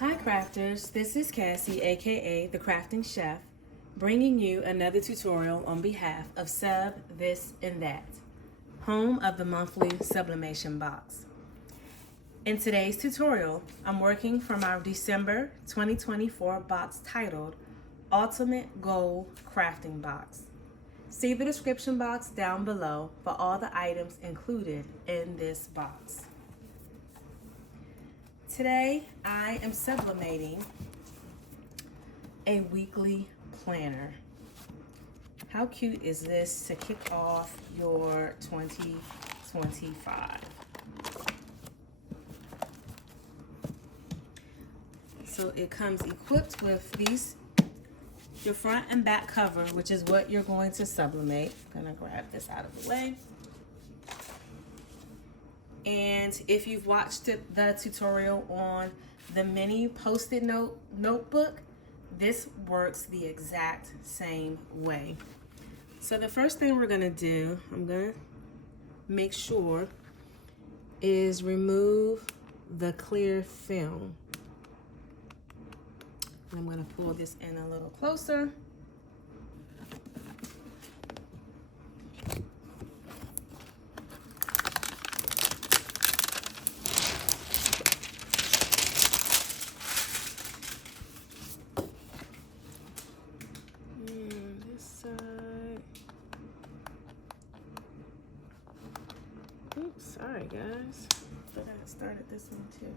Hi crafters, this is Cassie, aka the Crafting Chef, bringing you another tutorial on behalf of Sub This and That, home of the monthly Sublimation box. In today's tutorial, I'm working from our December 2024 box titled Ultimate Goal Crafting Box. See the description box down below for all the items included in this box. Today, I am sublimating a weekly planner. How cute is this to kick off your 2025? So it comes equipped with these, your front and back cover, which is what you're going to sublimate. I'm gonna grab this out of the way. And if you've watched the tutorial on the mini post-it notebook, this works the exact same way. So the first thing we're gonna do, I'm gonna make sure, is remove the clear film. I'm gonna pull this in a little closer. This side. Oops, sorry guys. I thought I had started this one too.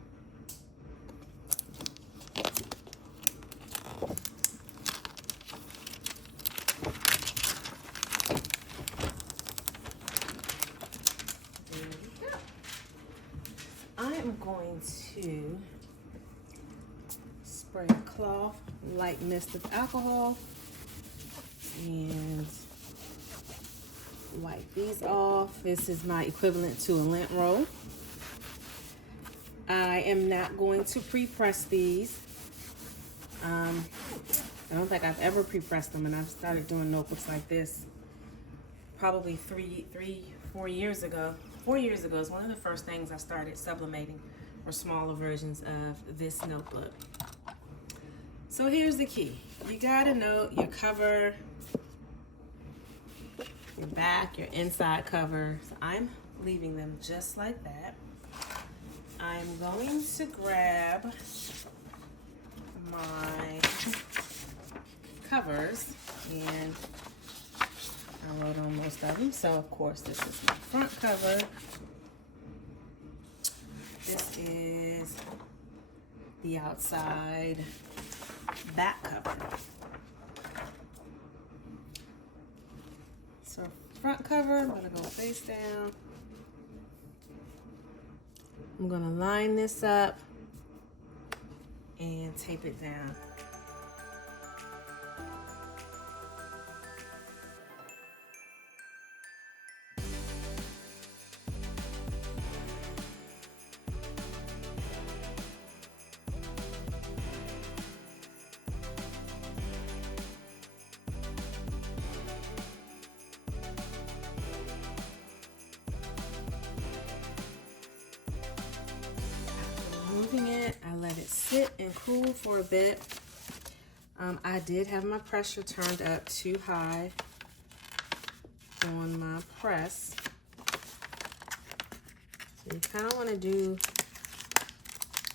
I am going to spray a cloth, light mist of alcohol, and wipe these off. This is my equivalent to a lint roll. I am not going to pre-press these. I don't think I've ever pre-pressed them, and I've started doing notebooks like this probably 4 years ago. 4 years ago is one of the first things I started sublimating, or smaller versions of this notebook. So here's the key. You gotta know your cover, your back, your inside cover. So I'm leaving them just like that. I'm going to grab my covers, and I wrote on most of them. So of course this is my front cover. This is the outside back cover. So front cover, I'm gonna go face down. I'm gonna line this up and tape it down. Moving it, I let it sit and cool for a bit. I did have my pressure turned up too high on my press. So you kind of want to do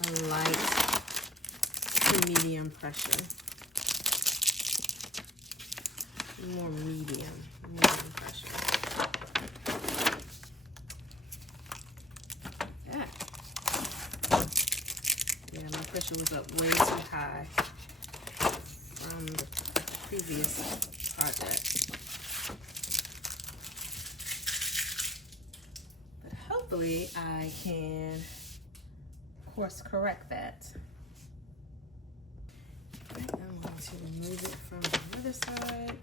a light to medium pressure. More medium pressure. Yeah, my pressure was up way too high from the previous project. But hopefully I can course correct that. Okay, I'm going to remove it from the other side.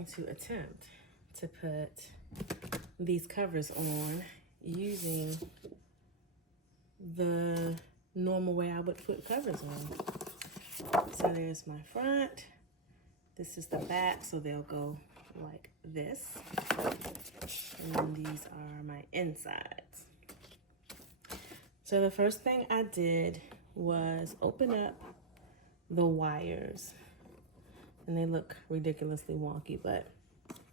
going to attempt to put these covers on using the normal way I would put covers on. So there's my front. This is the back, so they'll go like this. And then these are my insides. So the first thing I did was open up the wires. And they look ridiculously wonky, but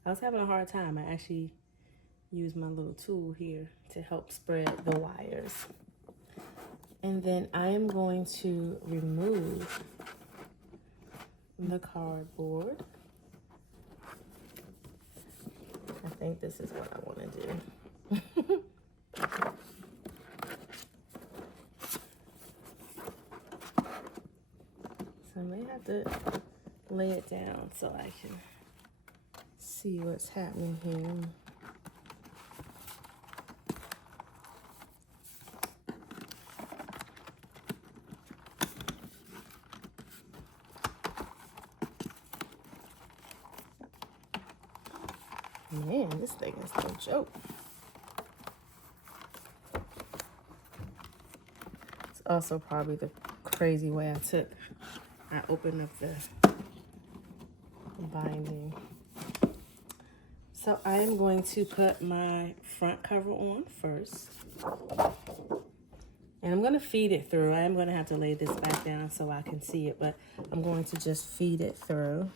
I was having a hard time. I actually used my little tool here to help spread the wires. And then I am going to remove the cardboard. I think this is what I want to do. So I may have to lay it down so I can see what's happening here. Man, this thing is no joke. It's also probably the crazy way I opened up the binding. So I am going to put my front cover on first. And I'm going to feed it through. I am going to have to lay this back down so I can see it, but I'm going to just feed it through.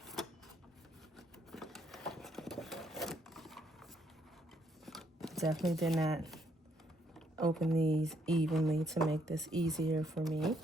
Definitely did not open these evenly to make this easier for me.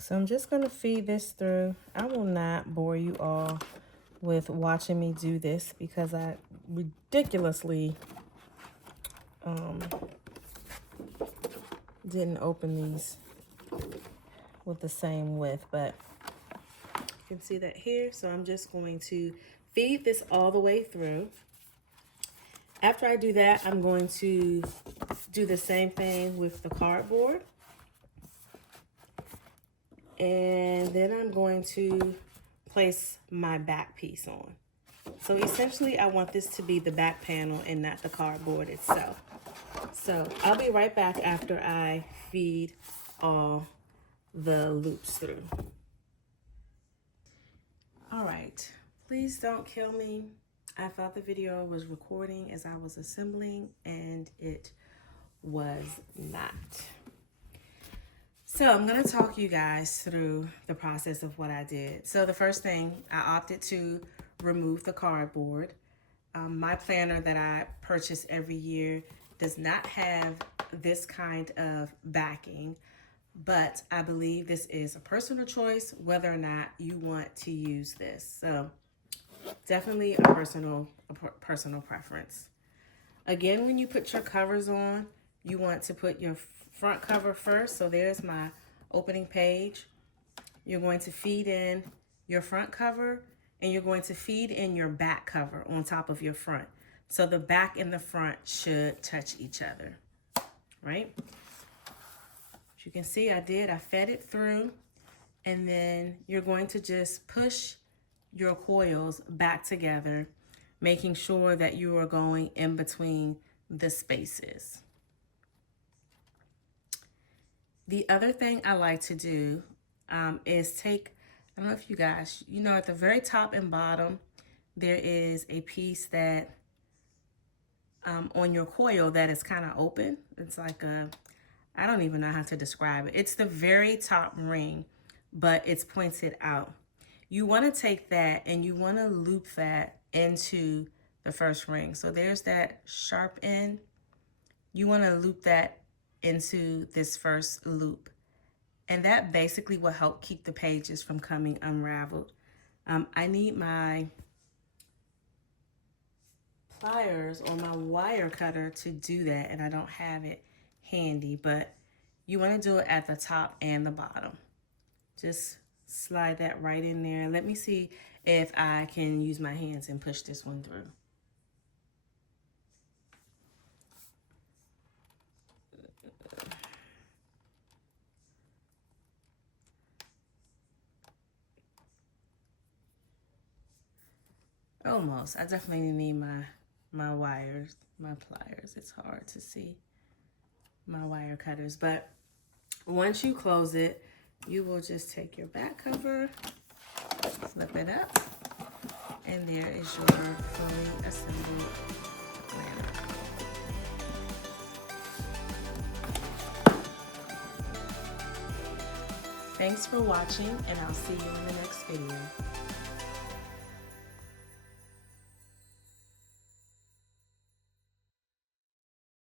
So I'm just going to feed this through. I will not bore you all with watching me do this because I ridiculously didn't open these with the same width, but you can see that here. So I'm just going to feed this all the way through. After I do that, I'm going to do the same thing with the cardboard. And then I'm going to place my back piece on. So essentially I want this to be the back panel and not the cardboard itself. So I'll be right back after I feed all the loops through. All right, please don't kill me. I thought the video was recording as I was assembling and it was not. So I'm going to talk you guys through the process of what I did. So the first thing, I opted to remove the cardboard. My planner that I purchase every year does not have this kind of backing, but I believe this is a personal choice whether or not you want to use this. So definitely a personal preference. Again, when you put your covers on, you want to put your front cover first. So there's my opening page. You're going to feed in your front cover and you're going to feed in your back cover on top of your front. So the back and the front should touch each other, right? As you can see, I fed it through, and then you're going to just push your coils back together, making sure that you are going in between the spaces. The other thing I like to do is take, I don't know if you guys, you know, at the very top and bottom, there is a piece that on your coil that is kind of open. It's like a, I don't even know how to describe it. It's the very top ring, but it's pointed out. You want to take that and you want to loop that into the first ring. So there's that sharp end. You want to loop that into this first loop, and that basically will help keep the pages from coming unraveled. I need my pliers or my wire cutter to do that, and I don't have it handy, but you want to do it at the top and the bottom. Just slide that right in there. Let me see if I can use my hands and push this one through. Almost. I definitely need my wires, my pliers. It's hard to see my wire cutters, but once you close it, you will just take your back cover, flip it up, and there is your fully assembled planner. Thanks for watching, and I'll see you in the next video.